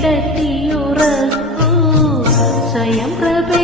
കിടത്തിയുറക്കൂ സ്വയം പ്രഭ